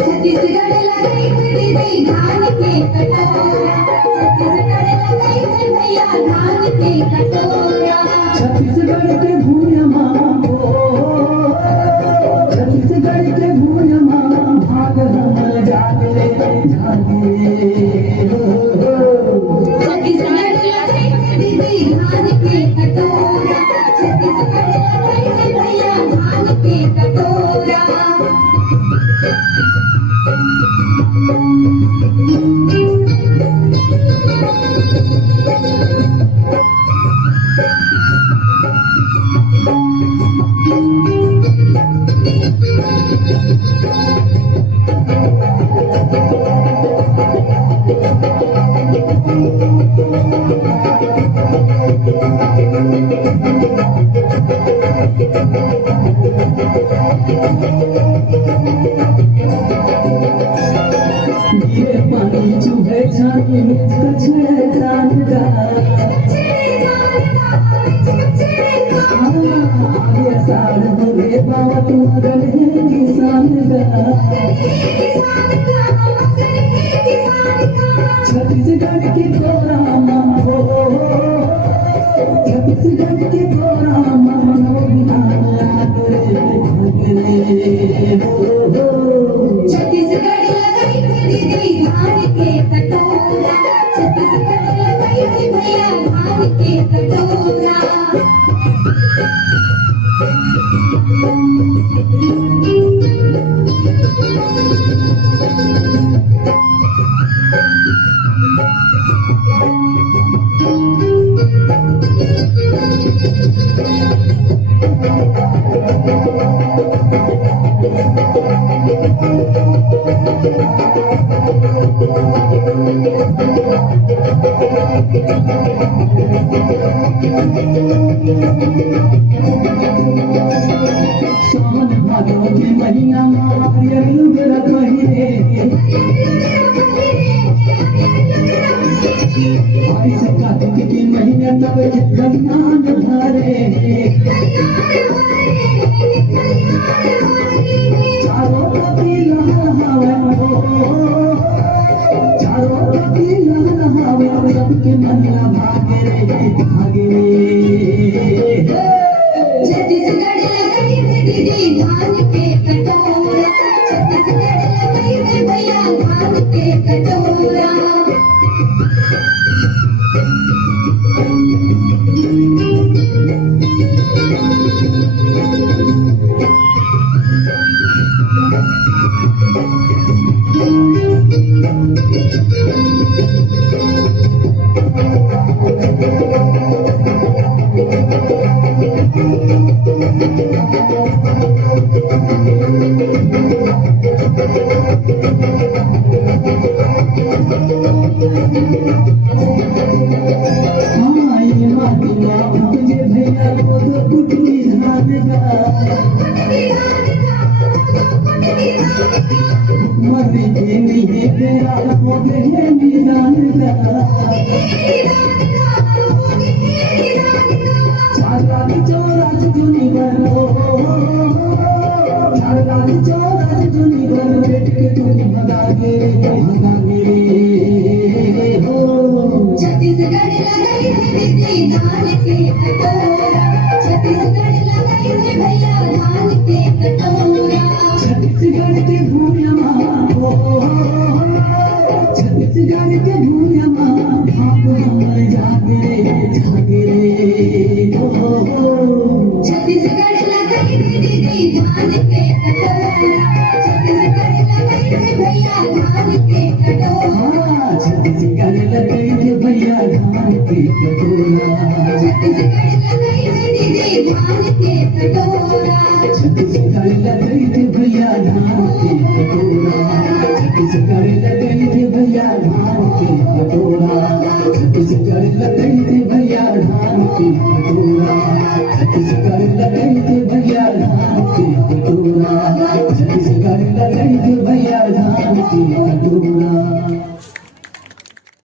छत्तीसगढ़ लगाई दीदी धान के कटोरा, छत्तीसगढ़ लगाई भैया धान के कटोरा। छत्तीसगढ़ के भूयमा हो, छत्तीसगढ़ के भूयमा भाग हमर जागे जागे हो। छत्तीसगढ़ लगाई दीदी धान के कटोरा, छत्तीसगढ़ लगाई भैया धान के कटोरा। ये पानी चुभे छानी कछे जानगा, आगे साल बुरे बात मगन है किसान गा। छत्तीसगढ़ की तोरामा हो, छत्तीसगढ़ की तोरामा मनो बिहार भागरे हो। छत्तीसगढ़ लगाई दीदी धान के कटोरा, छत्तीसगढ़ लगाई भैया धान के कटोरा। सावन भादो के महीना नारियल व्रत महीने, बाईस कार्तिक के महीने तब गंगान भरे। चारों पति लहरावन हो, चारों पति लहरावन सबके मन भागे भागे। छत्तीसगढ़ लगाई दीदी धान के कटोरा, छत्तीसगढ़ लगाई भैया धान के कटोरा। छत्तीसगढ़ लगाई दीदी धान के कटोरा, छत्तीसगढ़ लगाई भैया धान के कटोरा। छत्तीसगढ़ के भूमिया हो, छत्तीसगढ़ के भूमिया भाग हमर जागे जागे हो। छत्तीसगढ़ लगाई दीदी धान के कटोरा, छत्तीसगढ़ लगाई भैया धान के कटोरा। छत्तीसगढ़ लगाई भैया धान के कटोरा, छत्तीसगढ़ लगाई दीदी धान के कटोरा। छत्तीसगढ़ लगाई भैया धान के कटोरा, छत्तीसगढ़